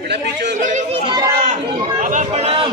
बेटा पीछे बाबा प्रणाम।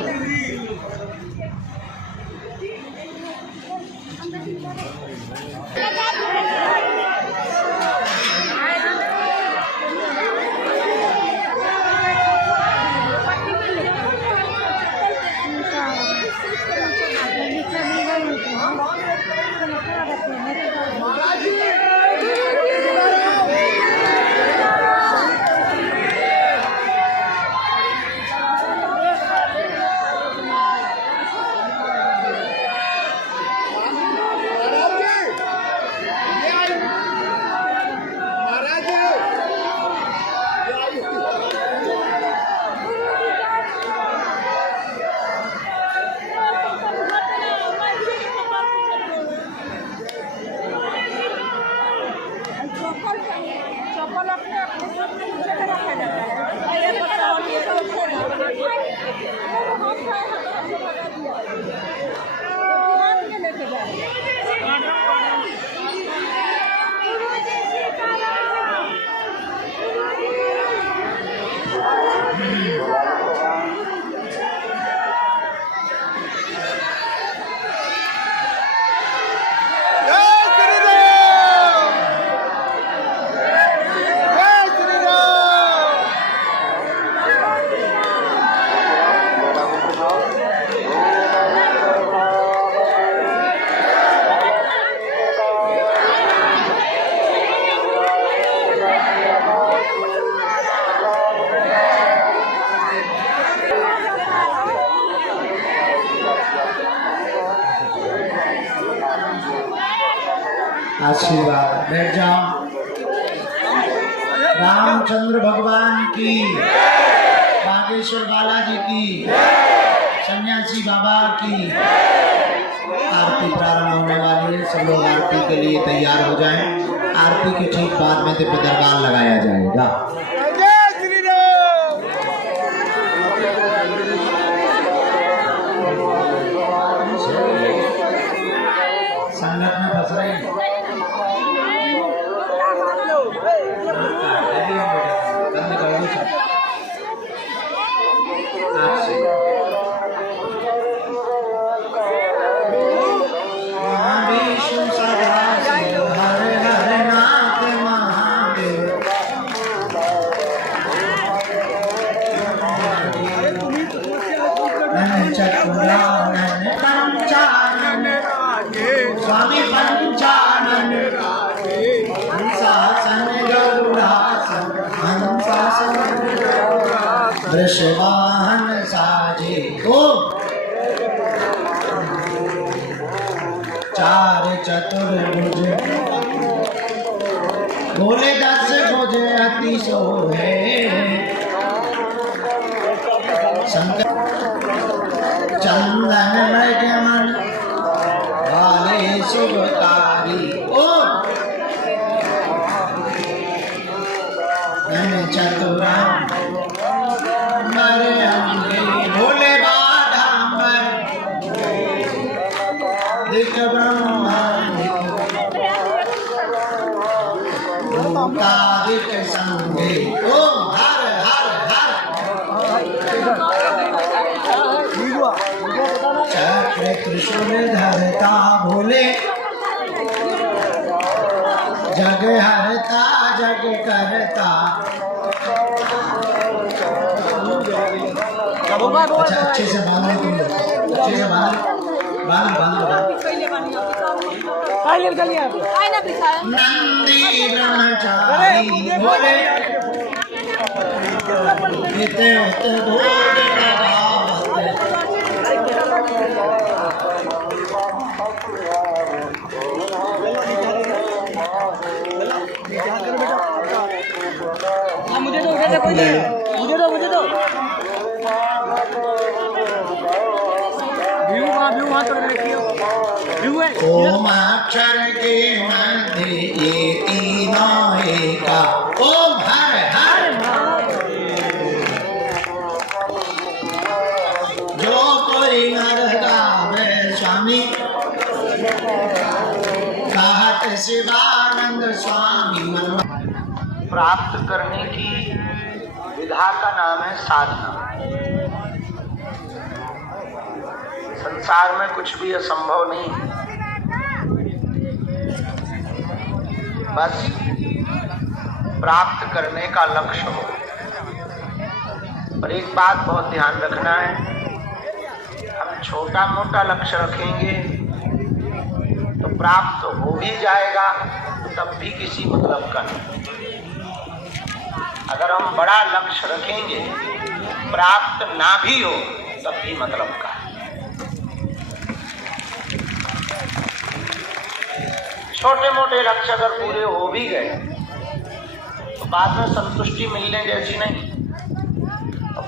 आशीर्वाद बैठ जाओ। रामचंद्र भगवान की, बागेश्वर बालाजी की, सन्यासी बाबा की आरती प्रारंभ होने वाली है। सब लोग आरती के लिए तैयार हो जाएं। आरती के ठीक बाद में दिव्य दरबार लगाया जाएगा। संगत में फंस रहे हैं। स्वामी पंचानन हंसासन गरुड़ासन हंसासन वृषवाहन साजे ओ चार चतुर्भुज बोले 10 भुज अति शोभे चंदन मृगमन वाले सुगतारी ओ चतुरा मर अंगे भोले बाधांबर दिक ब्रह्मांडिक भूतादिक संगे ओ हर हर हर चक्र त्रिशूल धरता भोले जग हरता जग करता। अच्छा अच्छे से बांधो तुम लोग, अच्छे से बांधो नंदी ब्रह्मचारी भोले हित भोले मुझे दो ओम अक्षर के मध्य ये तीनों एका ओम हर हर जो कोई नर गावे स्वामी कहत शिवानंद स्वामी मन प्राप्त करने की विधाता नाम है साधना। संसार में कुछ भी असंभव नहीं, बस प्राप्त करने का लक्ष्य हो। पर एक बात बहुत ध्यान रखना है, हम छोटा मोटा लक्ष्य रखेंगे तो प्राप्त हो भी जाएगा तब भी किसी मतलब का नहीं। अगर हम बड़ा लक्ष्य रखेंगे प्राप्त ना भी हो तब भी मतलब का। छोटे मोटे लक्ष्य अगर पूरे हो भी गए तो बाद में संतुष्टि मिलने जैसी नहीं।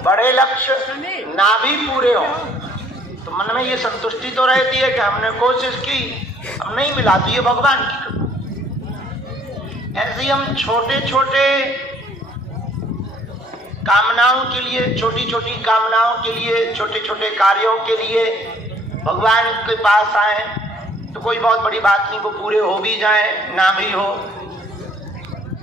बड़े लक्ष्य ना भी पूरे हो तो मन में ये संतुष्टि तो रहती है कि हमने कोशिश की, अब नहीं मिला तो ये भगवान की कृपा। ऐसे ही हम छोटे छोटे कामनाओं के लिए, छोटी छोटी कामनाओं के लिए, छोटे छोटे कार्यों के लिए भगवान के पास आए तो कोई बहुत बड़ी बात नहीं, वो पूरे हो भी जाए ना भी हो,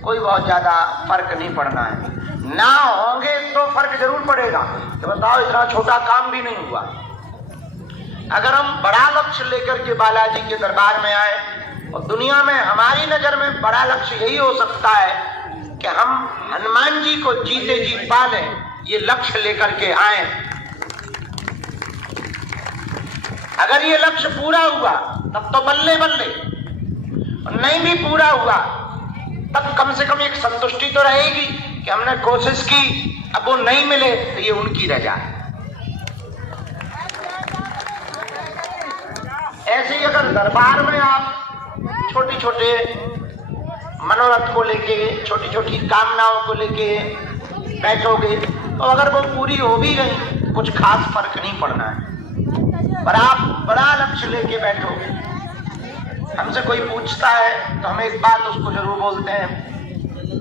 कोई बहुत ज्यादा फर्क नहीं पड़ना है। ना होंगे तो फर्क जरूर पड़ेगा कि बताओ इतना छोटा काम भी नहीं हुआ। अगर हम बड़ा लक्ष्य लेकर के बालाजी के दरबार में आए, और दुनिया में हमारी नजर में बड़ा लक्ष्य यही हो सकता है कि हम हनुमान जी को जीते जी पा लें, ये लक्ष्य लेकर के आए। अगर ये लक्ष्य पूरा हुआ तब तो बल्ले बल्ले, और नहीं भी पूरा हुआ तब कम से कम एक संतुष्टि तो रहेगी कि हमने कोशिश की, अब वो नहीं मिले तो ये उनकी रजा। ऐसे ही अगर दरबार में आप छोटे छोटे मनोरथ को लेके, छोटी छोटी कामनाओं को लेके बैठोगे तो अगर वो पूरी हो भी गई कुछ खास फर्क नहीं पड़ना है। पर आप बड़ा लक्ष्य लेके बैठोगे, हमसे कोई पूछता है तो हम एक बात उसको जरूर बोलते हैं।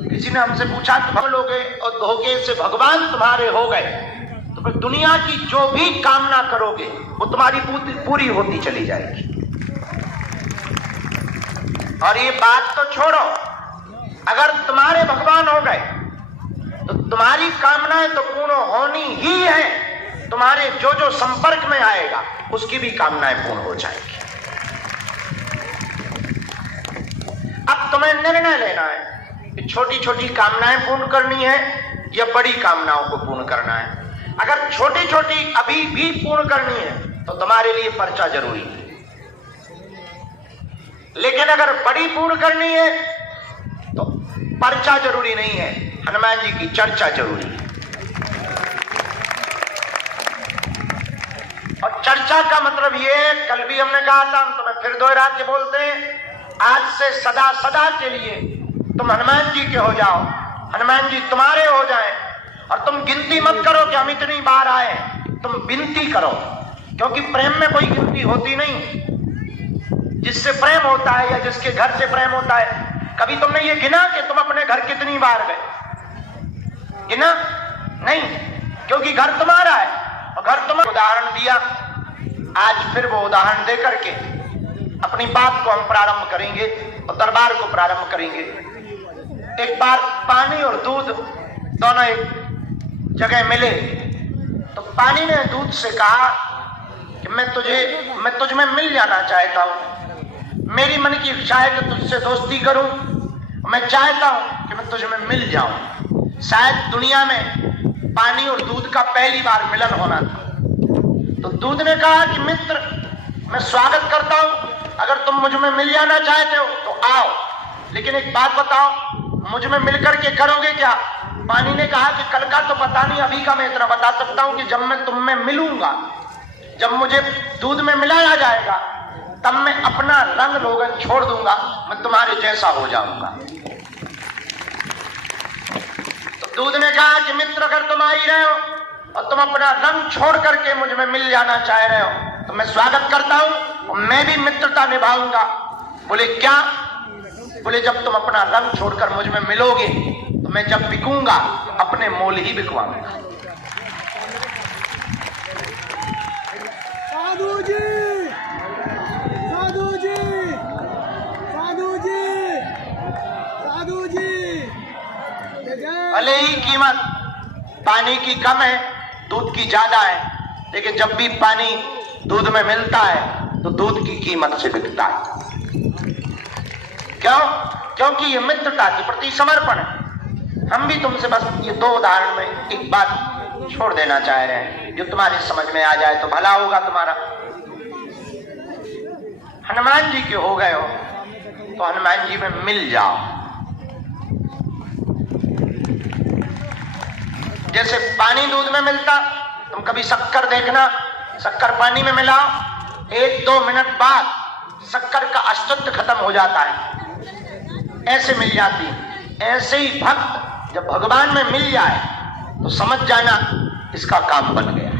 किसी ने हमसे पूछा तुम लोगे और धोखे से भगवान तुम्हारे हो गए तो फिर दुनिया की जो भी कामना करोगे वो तुम्हारी पूरी होती चली जाएगी। और ये बात तो छोड़ो, अगर तुम्हारे भगवान हो गए तो तुम्हारी कामनाएं तो पूर्ण होनी ही है, तुम्हारे जो जो संपर्क में आएगा उसकी भी कामनाएं पूर्ण हो जाएगी। अब तुम्हें निर्णय लेना है कि छोटी छोटी कामनाएं पूर्ण करनी है या बड़ी कामनाओं को पूर्ण करना है। अगर छोटी छोटी अभी भी पूर्ण करनी है तो तुम्हारे लिए पर्चा जरूरी है, लेकिन अगर बड़ी पूर्ण करनी है तो पर्चा जरूरी नहीं है, हनुमान जी की चर्चा जरूरी है। और चर्चा का मतलब ये है, कल भी हमने कहा था, हम तुम्हें फिर दोहरा के बोलते हैं, आज से सदा सदा के लिए तुम हनुमान जी के हो जाओ, हनुमान जी तुम्हारे हो जाएं। और तुम गिनती मत करो कि हम इतनी बार आए, तुम विनती करो, क्योंकि प्रेम में कोई गिनती होती नहीं। जिससे प्रेम होता है या जिसके घर से प्रेम होता है, कभी तुमने ये गिना कि तुम अपने घर कितनी बार गए? गिना नहीं, क्योंकि घर तुम्हारा है और घर तुम्हारा। उदाहरण दिया, आज फिर वो उदाहरण दे करके अपनी बात को हम प्रारंभ करेंगे और दरबार को प्रारंभ करेंगे। एक बार पानी और दूध दोनों एक जगह मिले तो पानी ने दूध से कहा कि मैं तुझ में मिल जाना चाहता हूं, मेरी मन की इच्छा है कि तुझसे दोस्ती करूं, मैं चाहता हूं कि मैं तुझ में मिल जाऊं। शायद दुनिया में पानी और दूध का पहली बार मिलन होना था। तो दूध ने कहा कि मित्र, मैं स्वागत करता हूं, अगर तुम मुझ में मिल जाना चाहते हो तो आओ, लेकिन एक बात बताओ, मुझ में मिलकर के करोगे क्या? पानी ने कहा कि कल का तो पता नहीं, अभी का मैं इतना बता सकता हूं कि जब मैं तुम में मिलूंगा, जब मुझे दूध में मिलाया जाएगा तब मैं अपना रंग रोगन छोड़ दूंगा, मैं तुम्हारे जैसा हो जाऊंगा। तो दूध ने कहा कि मित्र, अगर तुम आ ही रहे हो और तुम अपना रंग छोड़ करके मुझ में मिल जाना चाह रहे हो तो मैं स्वागत करता हूं और मैं भी मित्रता निभाऊंगा। बोले क्या? बोले जब तुम अपना रंग छोड़कर मुझ में मिलोगे तो मैं जब बिकूंगा अपने मोल ही बिकवाऊंगा। साधु जी, साधु जी, साधु जी, साधु जी, भले ही कीमत पानी की कम है, दूध की ज्यादा है, लेकिन जब भी पानी दूध में मिलता है तो दूध की कीमत से बिकता है। क्यों? क्योंकि ये मित्रता के प्रति समर्पण है। हम भी तुमसे बस ये दो उदाहरण में एक बात छोड़ देना चाह रहे हैं, जो तुम्हारी समझ में आ जाए तो भला होगा तुम्हारा। हनुमान जी के हो गए हो तो हनुमान जी में मिल जाओ। जैसे पानी दूध में मिलता, तुम कभी शक्कर देखना, शक्कर पानी में मिलाओ, 1-2 मिनट बाद शक्कर का अस्तित्व खत्म हो जाता है, ऐसे मिल जाती। ऐसे ही भक्त जब भगवान में मिल जाए तो समझ जाना इसका काम बन गया।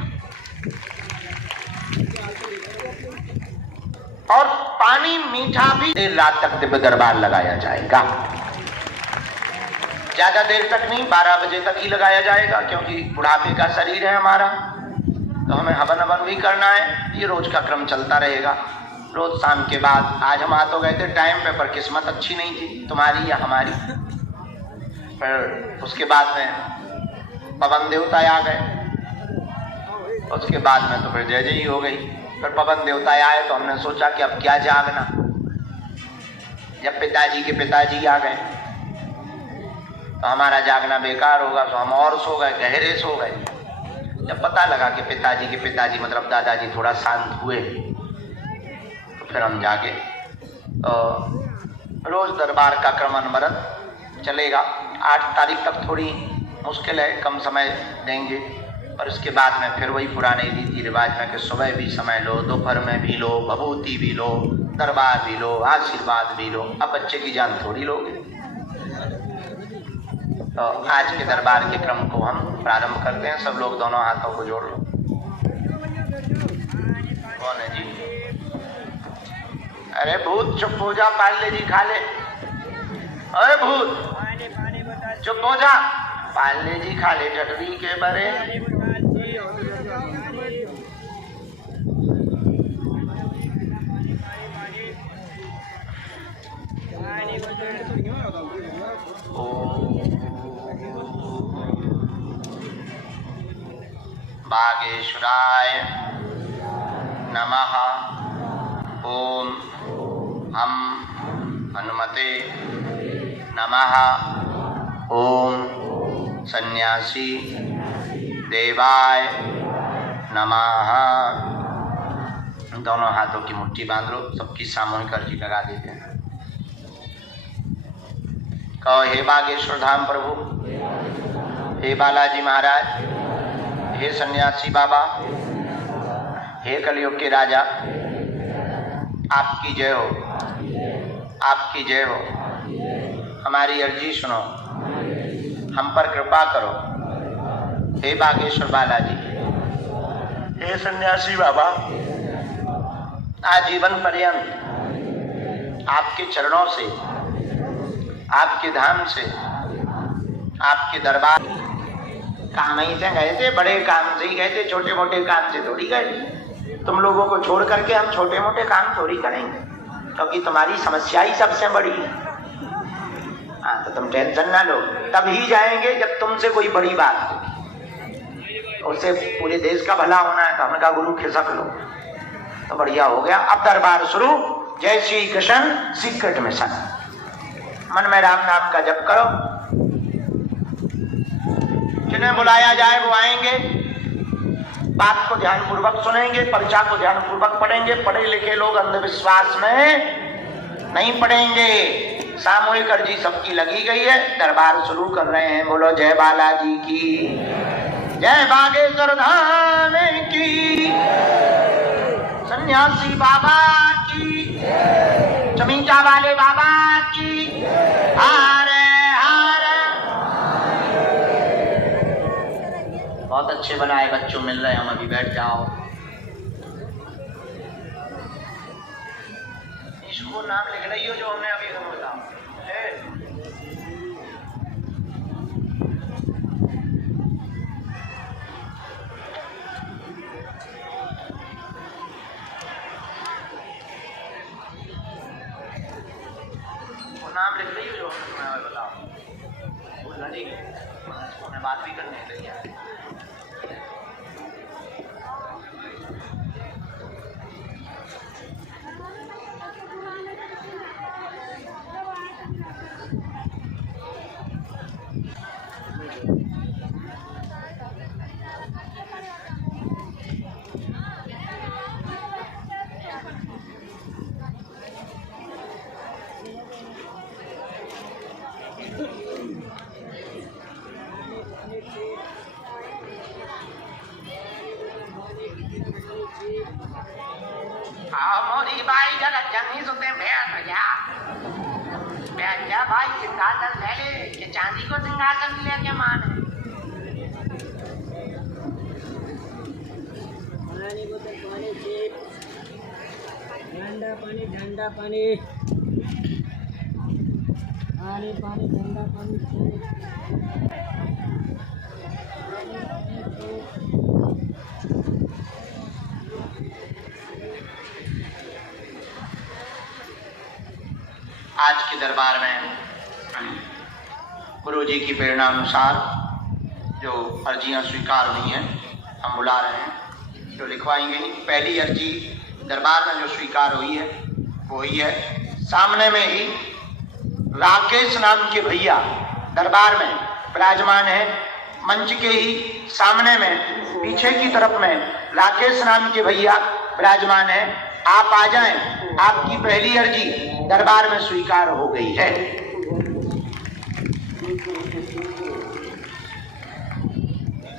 और पानी मीठा भी देर रात तक दिव्य दरबार लगाया जाएगा, ज्यादा देर तक नहीं, 12 बजे तक ही लगाया जाएगा, क्योंकि बुढ़ापे का शरीर है हमारा, तो हमें हवन हवन भी करना है। ये रोज का क्रम चलता रहेगा। रोज शाम के बाद, आज हम आ तो गए थे टाइम पे, पर किस्मत अच्छी नहीं थी तुम्हारी या हमारी। फिर उसके बाद में पवन देवता आ गए, उसके बाद में तो फिर जय जय ही हो गई। फिर पवन देवता आए तो हमने सोचा कि अब क्या जागना। जब पिताजी के पिताजी आ गए तो हमारा जागना बेकार होगा, तो हम और सो गए, गहरे सो गए। जब पता लगा कि पिताजी के पिताजी मतलब दादाजी थोड़ा शांत हुए तो फिर हम जागे। तो रोज दरबार का क्रम अनवरत चलेगा। 8 तारीख तक थोड़ी मुश्किल है, कम समय देंगे, और इसके बाद में फिर वही पुराने रीति रिवाज में कि सुबह भी समय लो, दोपहर में भी लो, भभूति भी लो, दरबार भी लो, आशीर्वाद भी लो। अब बच्चे की जान थोड़ी लोगे। तो आज के दरबार के क्रम को हम प्रारंभ करते हैं। सब लोग दोनों हाथों को जोड़ लो। कौन है जी? अरे भूत चुप हो जा, पाले जी खा ले। अरे भूत चुप हो जा, पाले जी खा ले टटरी के बरे। बागेश्वराय नमः। ओम हम हनुमते नमः। ओम सन्यासी देवाय नमः। दोनों हाथों की मुट्ठी बांध लो, सबकी सामूहिक अर्जी लगा देते हैं। कहो, हे बागेश्वर धाम प्रभु, हे बालाजी महाराज, हे सन्यासी बाबा, हे कलयुग के राजा, आपकी जय हो, आपकी जय हो। हमारी अर्जी सुनो, हम पर कृपा करो। हे बागेश्वर बालाजी, हे सन्यासी बाबा, आजीवन पर्यंत आपके चरणों से, आपके धाम से, आपके दरबार काम ही से गए थे, बड़े काम से ही गए थे, छोटे मोटे काम से थोड़ी गए। तुम लोगों को छोड़ करके हम छोटे मोटे काम थोड़ी करेंगे, क्योंकि तुम्हारी समस्या ही सबसे बड़ी है। हाँ, तो तुम टेंशन ना लो, तब ही जाएंगे जब तुमसे कोई बड़ी बात हो। उससे पूरे देश का भला होना है, तो हमने कहा गुरु खिसक लो, तो बढ़िया हो गया। अब दरबार शुरू। जय श्री कृष्ण सीक्रेट मिशन। मन में राम नाम का जप करो, जिन्हें बुलाया जाए वो आएंगे, बात को ध्यान पूर्वक सुनेंगे, पर्चा को ध्यान पूर्वक पढ़ेंगे। पढ़े लिखे लोग अंधविश्वास में नहीं पढ़ेंगे। सामूहिक अर्जी सबकी लगी गई है, दरबार शुरू कर रहे हैं। बोलो जय बालाजी की, जय बागेश्वर धाम की, सन्यासी बाबा की, चमीचा वाले बाबा की। हरे हरे। बहुत अच्छे बनाए, बच्चों मिल रहे हैं, हम अभी बैठ जाओ। इसको नाम लिख रही हो जो हमने अभी बताओ। नाम लिख रही हो जो हमने बताओ। बोलना नहीं, बात भी करने के लिए मोरी बाई जगत जननी सुनते बैठ जा भाई, सिंहासन ले ले कि चांदी को सिंहासन लेके मान। पानी बोतल, पानी चिप, ठंडा पानी, ठंडा पानी, पानी पानी, ठंडा पानी, आज के दरबार में गुरु जी की प्रेरणा अनुसार जो अर्जियां स्वीकार हुई हैं हम बुला रहे हैं, जो लिखवाई गई। पहली अर्जी दरबार में जो स्वीकार हुई है वो ही है। सामने में ही राकेश नाम के भैया दरबार में विराजमान है। मंच के ही सामने में पीछे की तरफ में राकेश नाम के भैया विराजमान है। आप आ जाएं, आपकी पहली अर्जी दरबार में स्वीकार हो गई है।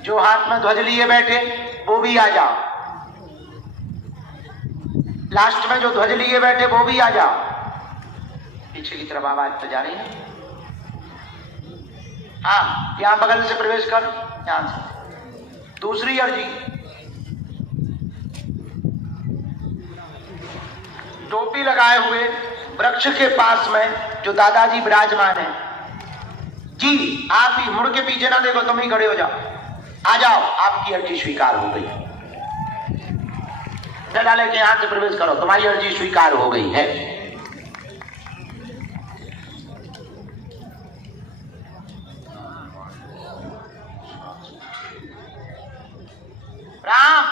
जो हाथ में ध्वज लिए बैठे वो भी आ जाओ। लास्ट में जो ध्वज लिए बैठे वो भी आ जाओ। पीछे की तरफ आवाज तो जा रही है। हाँ, यहां बगल से प्रवेश कर, यहां से। दूसरी अर्जी टोपी लगाए हुए वृक्ष के पास में जो दादाजी विराजमान है जी, आप ही मुड़ के पीछे ना देखो, तुम ही खड़े हो जाओ। आ जाओ, आपकी अर्जी स्वीकार हो गई। डाले के यहां से प्रवेश करो, तुम्हारी अर्जी स्वीकार हो गई है। राम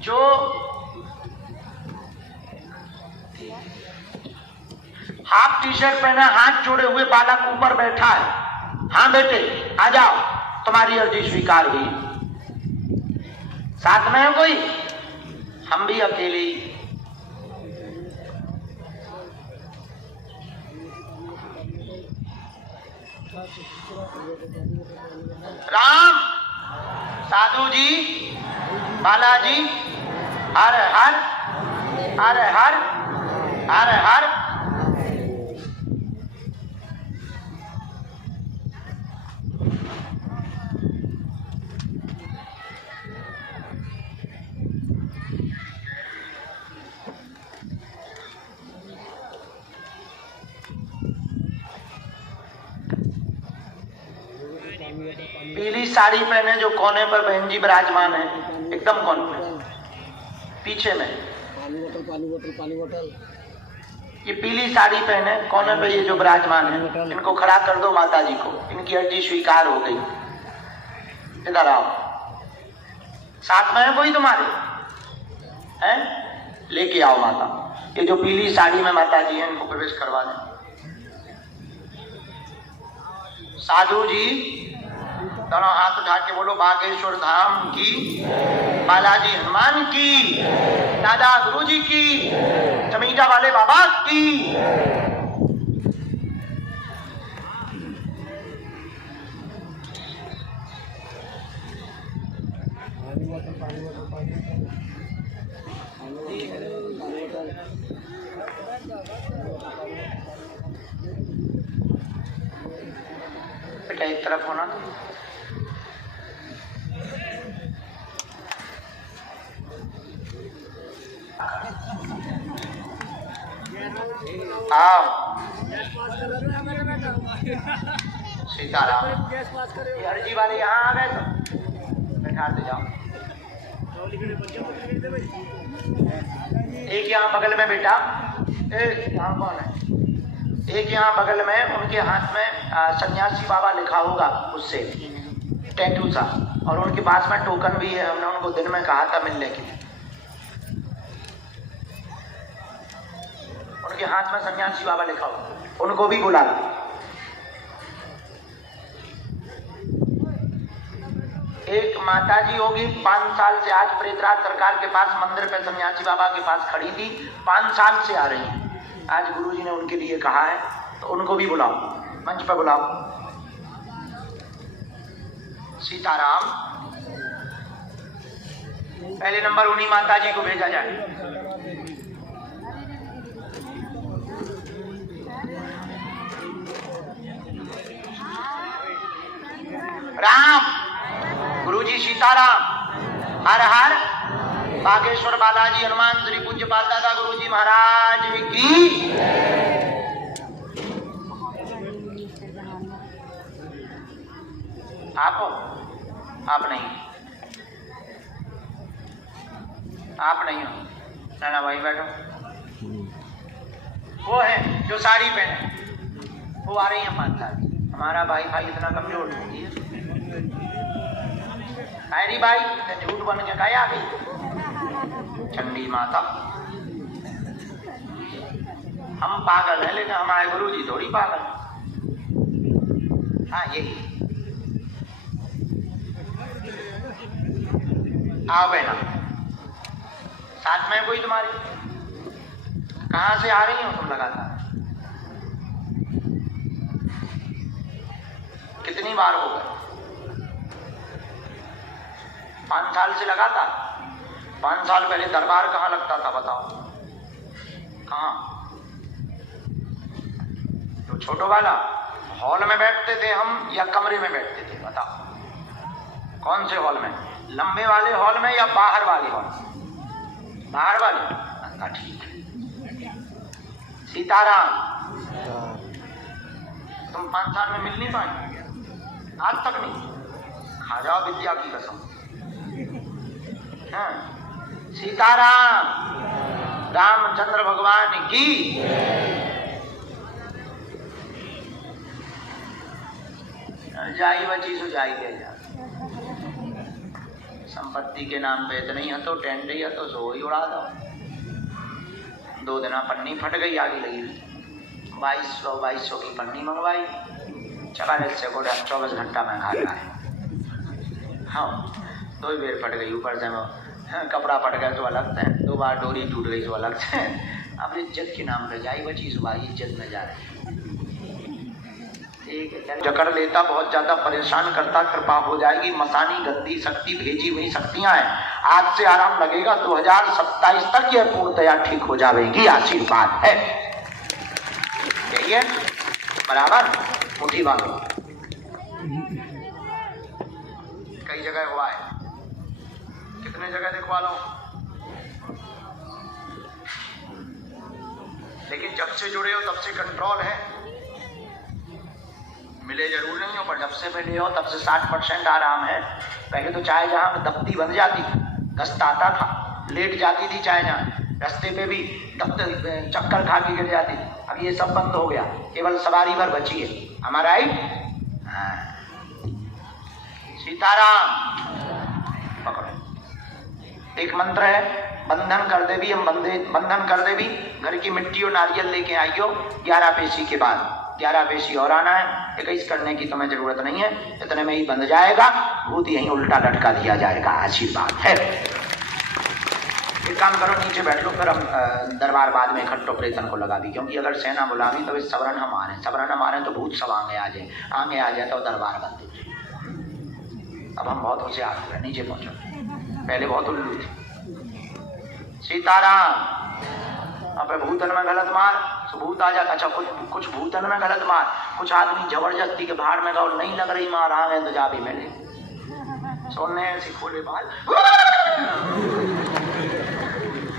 जो हाफ टी शर्ट पहना, हाथ जोड़े हुए बालक ऊपर बैठा है। हाँ बेटे आ जाओ, तुम्हारी अर्जी स्वीकार हुई। साथ में है कोई? हम भी अकेले ही। राम, साधु जी, बालाजी, हर हर हर हर हर हर। पीली साड़ी पहने जो कोने पर बहन जी विराजमान है, एकदम कोने में, पीछे में। पानी बोतल, पानी बोतल, पानी बोतल। ये पीली साड़ी पहने कोने पे ये जो विराजमान है, इनको खड़ा कर दो माता जी को। इनकी अर्जी स्वीकार हो गई। इधर आओ। साथ में है कोई तुम्हारे? हैं? लेके आओ माता। ये जो पीली साड़ी में माता जी है, इनको प्रवेश करवा दें। साधु जी दोनों हाथ उठा के बोलो, बागेश्वर धाम की, बालाजी हनुमान की, दादा गुरु जी की, चमीटा वाले बाबा की। बेटा एक तरफ होना। आओ सीताराम। ये अर्जी वाले यहाँ आ गए तो बैठा दे जाओ। एक यहाँ बगल में बेटा, यहाँ कौन है? एक यहाँ बगल में, उनके हाथ में सन्यासी बाबा लिखा होगा, उससे टैटू सा, और उनके पास में टोकन भी है। हमने उनको दिन में कहा था मिलने के लिए। उनके हाथ में सन्यासी बाबा लिखा हो, उनको भी बुला लो। एक माता जी होगी 5 साल से आज प्रेतराज सरकार के पास मंदिर पे सन्यासी बाबा के पास खड़ी थी, 5 साल से आ रही है। आज गुरुजी ने उनके लिए कहा है तो उनको भी बुलाओ, मंच पे बुलाओ। सीताराम। पहले नंबर उन्हीं माता जी को भेजा जाए। राम, गुरुजी सीताराम, हर हर बागेश्वर बालाजी हनुमान श्री पूज्य पाल दादा गुरुजी महाराज की। आप नहीं, आप नहीं हो नाना भाई, बैठो। वो है जो साड़ी पहने, वो आ रही है माता। हमारा भाई इतना कमजोर होती है। अरे भाई झूठ बन के गया अभी चंडी माता। हम पागल है लेकिन हमारे गुरु जी थोड़ी पागल। हाँ यही। आओ बहना, साथ में कोई तुम्हारी? कहाँ से आ रही हो तुम लगातार? कितनी बार हो गए? 5 साल से लगातार? 5 साल पहले दरबार कहाँ लगता था बताओ? कहाँ? तो छोटो वाला हॉल में बैठते थे हम या कमरे में बैठते थे बताओ? कौन से हॉल में? लंबे वाले हॉल में या बाहर वाले हॉल? बाहर वाले। अच्छा ठीक है। सीताराम, तुम 5 साल में मिल नहीं पाए? आज तक नहीं? खा जाओ विद्या की कसम। हाँ। सीताराम, रामचंद्र भगवान की। जाई बची सो जाई गए जा। संपत्ति के नाम पे इतने ही तो टेंट ही है तो सो ही उड़ा दो। 2 दिन पन्नी फट गई, आगे लगी 2200 की पन्नी मंगवाई। 44 से 24 घंटा में खाता है। हाँ 2 बेर फट गई, ऊपर से कपड़ा फट गया तो अलग से, 2 बार डोरी टूट गई तो अलग से। अब इज्जत के नाम पे जाई बची सुबह इज्जत में जा रही। जकड़ लेता, बहुत ज्यादा परेशान करता, कृपा हो जाएगी। मसानी गंदी शक्ति भेजी हुई शक्तियां हैं। आज से आराम लगेगा, 2027 तक यह पूर्णतया ठीक हो जाएगी। आशीर्वाद है यही है बराबर। मुट्ठी बांधो। कई जगह हुआ है, कितने जगह दिखवा लो, लेकिन जब से जुड़े हो तब से कंट्रोल है। मिले जरूर नहीं हो, पर जब से मिले हो तब से 60% आराम है। पहले तो चाय जहां में दफ्ती बन जाती, दस्त आता था, लेट जाती थी चाय जहां, रास्ते पे भी चक्कर खा के गिर जाती थी। अब ये सब बंद हो गया, केवल सवारी भर बची है। हमारा राइट? सीताराम। पकड़ो, एक मंत्र है, बंधन कर दे भी, हम बंधन कर दे भी। घर की मिट्टी और नारियल लेके आइयो 11 पेशी के बाद। 11 पेशी और आना है, 21 करने की तुम्हें जरूरत नहीं है, इतने में ही बंध जाएगा। भूत यहीं उल्टा लटका दिया जाएगा। आशीर्वाद है। एक काम करो, नीचे बैठ लो, फिर हम दरबार बाद में खट्टो प्रेतन को लगा दी, क्योंकि अगर सेना बुलावी तो इस सबरन हम आ रहे तो भूत सब आगे आ जाए तो दरबार बंद हो जाए। अब हम बहुत होशियार हो गए, नीचे पहुंचो, पहले बहुत उल्लू थे। सीताराम। अब भूतन में गलत मार, भूत आ जाता। अच्छा कुछ भूतन में गलत मार, कुछ आदमी जबरदस्ती के भाड़ में गौ नहीं लग रही मार, आ गए तो जा भी मिले। सोने ऐसी खोले बाल,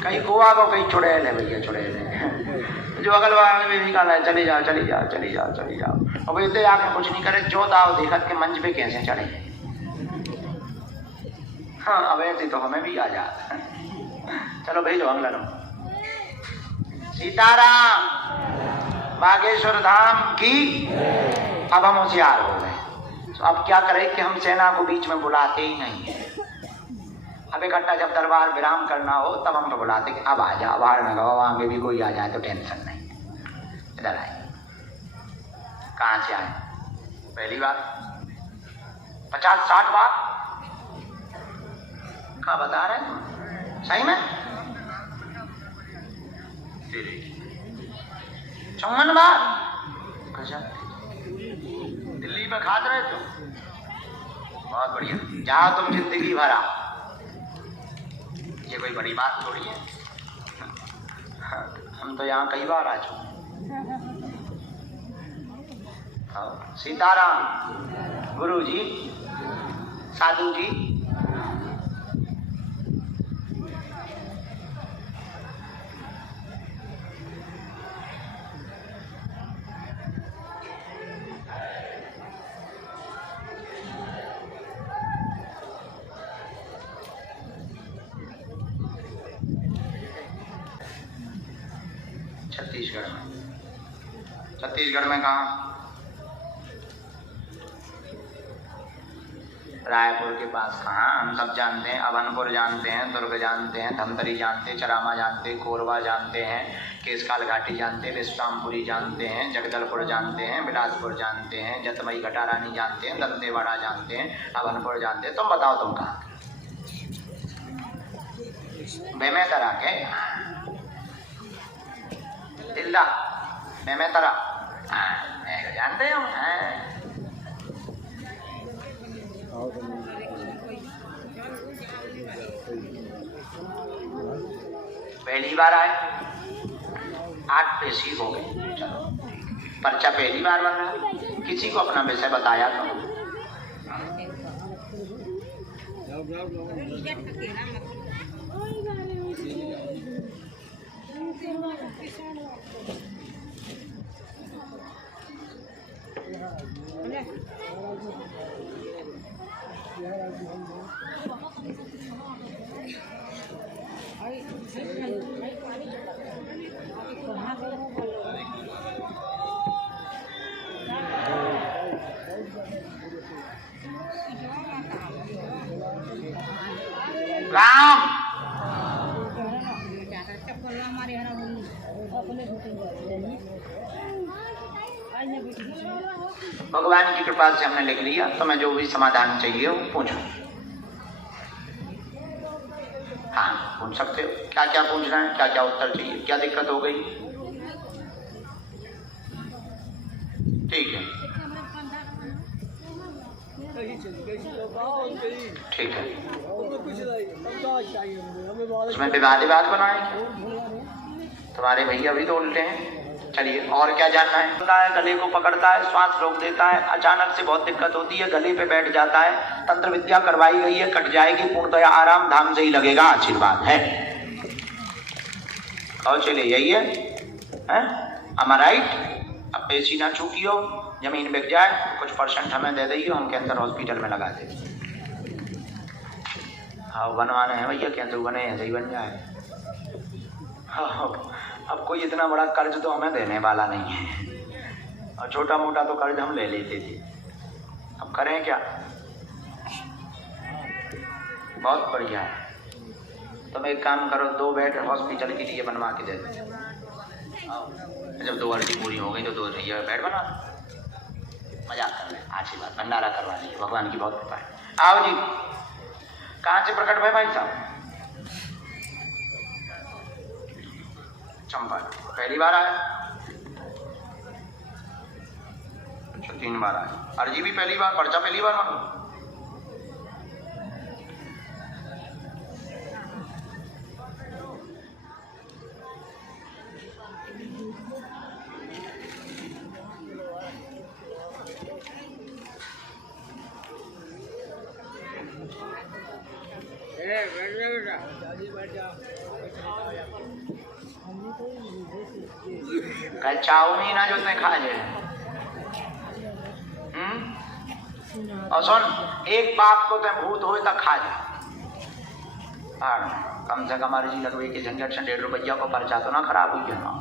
कहीं गोवा को कहीं चुड़ैल है भैया, चुड़ैल है। जो अगल वाले में भी कहना है चली जाओ। अब इतने आके कुछ नहीं करे, जो दाव देखत के मंच पे कैसे चढ़े। हाँ अब ऐसे तो हमें भी आ जाता। चलो भेजो अगला नंबर। सीताराम, बागेश्वर धाम की। अब हम होशियार हो गए, तो अब क्या करें कि हम सेना को बीच में बुलाते ही नहीं। अब इकट्ठा जब दरबार विराम करना हो तब हम बुलाते कि अब आ जाओ, बाहर में गो, आगे भी कोई आ जाए तो टेंशन नहीं, इधर आए। कहाँ से आए? पहली बार 50-60 बार क्या बता रहे तुम? सही में 54 बार? दिल्ली में खाते रहे तुम? बहुत बढ़िया, जाओ तुम जिंदगी भरा ये कोई बड़ी बात थोड़ी है। हम तो यहाँ कई बार आ चुके। सीताराम, गुरु जी, साधु जी, छत्तीसगढ़ में कहाँ? रायपुर के पास कहाँ? हम सब जानते हैं, अभनपुर जानते हैं, दुर्ग जानते हैं, धमतरी जानते हैं, चरामा जानते हैं, कोरबा जानते हैं, केसकाल घाटी जानते हैं, विश्रामपुरी जानते हैं, जगदलपुर जानते हैं, बिलासपुर जानते हैं, जतमई घटारानी जानते हैं, दंतेवाड़ा जानते हैं, अभनपुर जानते हैं। तुम बताओ तुम कहाँ? बेमेतरा के दिल्ला बेमेतरा जानते हो? पहली बार आए, 8 पेशी हो गए। चलो, पर्चा पहली बार बन रहा है। किसी को अपना विषय बताया तो राम भगवान की कृपा से हमने लिख लिया। तो मैं जो भी समाधान चाहिए वो पूछो। हाँ, पूछ सकते हो। क्या क्या पूछना है, क्या क्या उत्तर चाहिए, क्या दिक्कत हो गई? ठीक है, ठीक है। उसमें विवाद बनाए तुम्हारे भैया भी तो उल्टे हैं। चलिए, और क्या जानना है? गले को पकड़ता है, श्वास रोक देता है, अचानक से बहुत दिक्कत होती है, गले पे बैठ जाता है, तंत्र विद्या करवाई गई है, कट जाएगी, पूर्णतया आराम धाम से ही लगेगा, आशीर्वाद है। और चलिए, यही है, am I right? अब पेशी ना चूकी हो, जमीन बिक जाए, कुछ % हमें दे दीजिए, हम कैंसर हॉस्पिटल में लगा देंगे। हाँ, बनवाने हैं भैया, कैंसर बने ऐसे ही बन जाए। हाँ, अब कोई इतना बड़ा कर्ज तो हमें देने वाला नहीं है, और छोटा मोटा तो कर्ज हम ले लेते थे। अब करें क्या? बहुत बढ़िया है। तुम एक काम करो, 2 बेड हॉस्पिटल के लिए बनवा के दे दो। जब 2 अर्जी पूरी हो गई तो 2 बेड बना दो। मजाक कर ले, आशीर्वाद भंडारा करवा लीजिए, भगवान की बहुत कृपा है। आओ जी, कहाँ से प्रकट हुए भाई साहब? चंपा। पहली बार आया? अच्छा, 3 बार आया। अर्जी भी पहली बार, पर्चा पहली बार मांगो। चाउमीन ना जो तुम खा जाए। और सुन, एक बाप को तुम भूत हो तक खा जा। कम से कम अर्जी लगवे के झंझट से 1.5 रुपया को पर्चा तो ना खराब हुई है ना।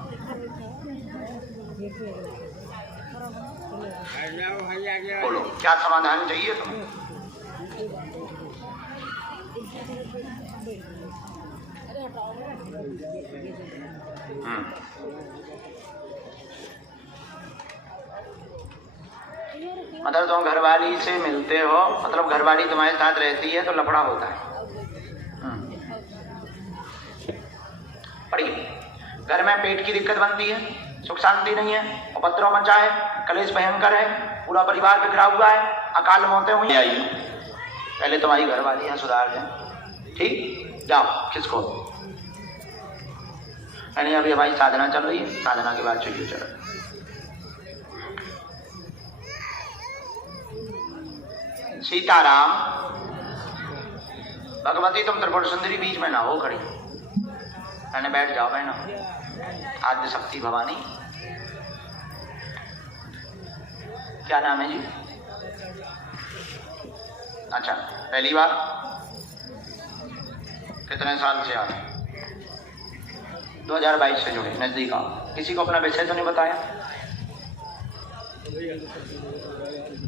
बोलो, क्या समाधान चाहिए तुम्हें? मतलब तुम घरवाली से मिलते हो, मतलब घरवाली तुम्हारे साथ रहती है तो लफड़ा होता है। पढ़िए, घर में पेट की दिक्कत बनती है, सुख शांति नहीं है, उपद्रव मचा है, कलेश भयंकर है, पूरा परिवार बिखरा हुआ है, अकाल मौतें हुई। आइए, पहले तुम्हारी घरवाली है, सुधार जाए। ठीक, जाओ किसको? यानी अभी हमारी साधना चल रही है, साधना के बाद चाहिए चलो। सीताराम, भगवती तुम त्रिपुर सुंदरी बीच में ना हो खड़ी, मैंने बैठ जाओ बहना। आद्य शक्ति भवानी, क्या नाम है जी? अच्छा, पहली बार? कितने साल से आ रहे? 2022 से जुड़े, नजदीक आओ। किसी को अपना विषय तो नहीं बताया?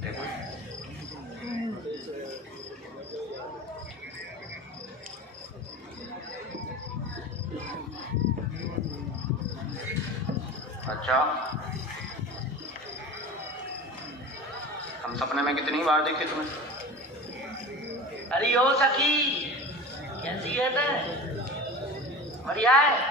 देखो अच्छा, हम सपने में कितनी बार देखे तुम्हें? अरे ओ सखी, कैसी है? बढ़िया है।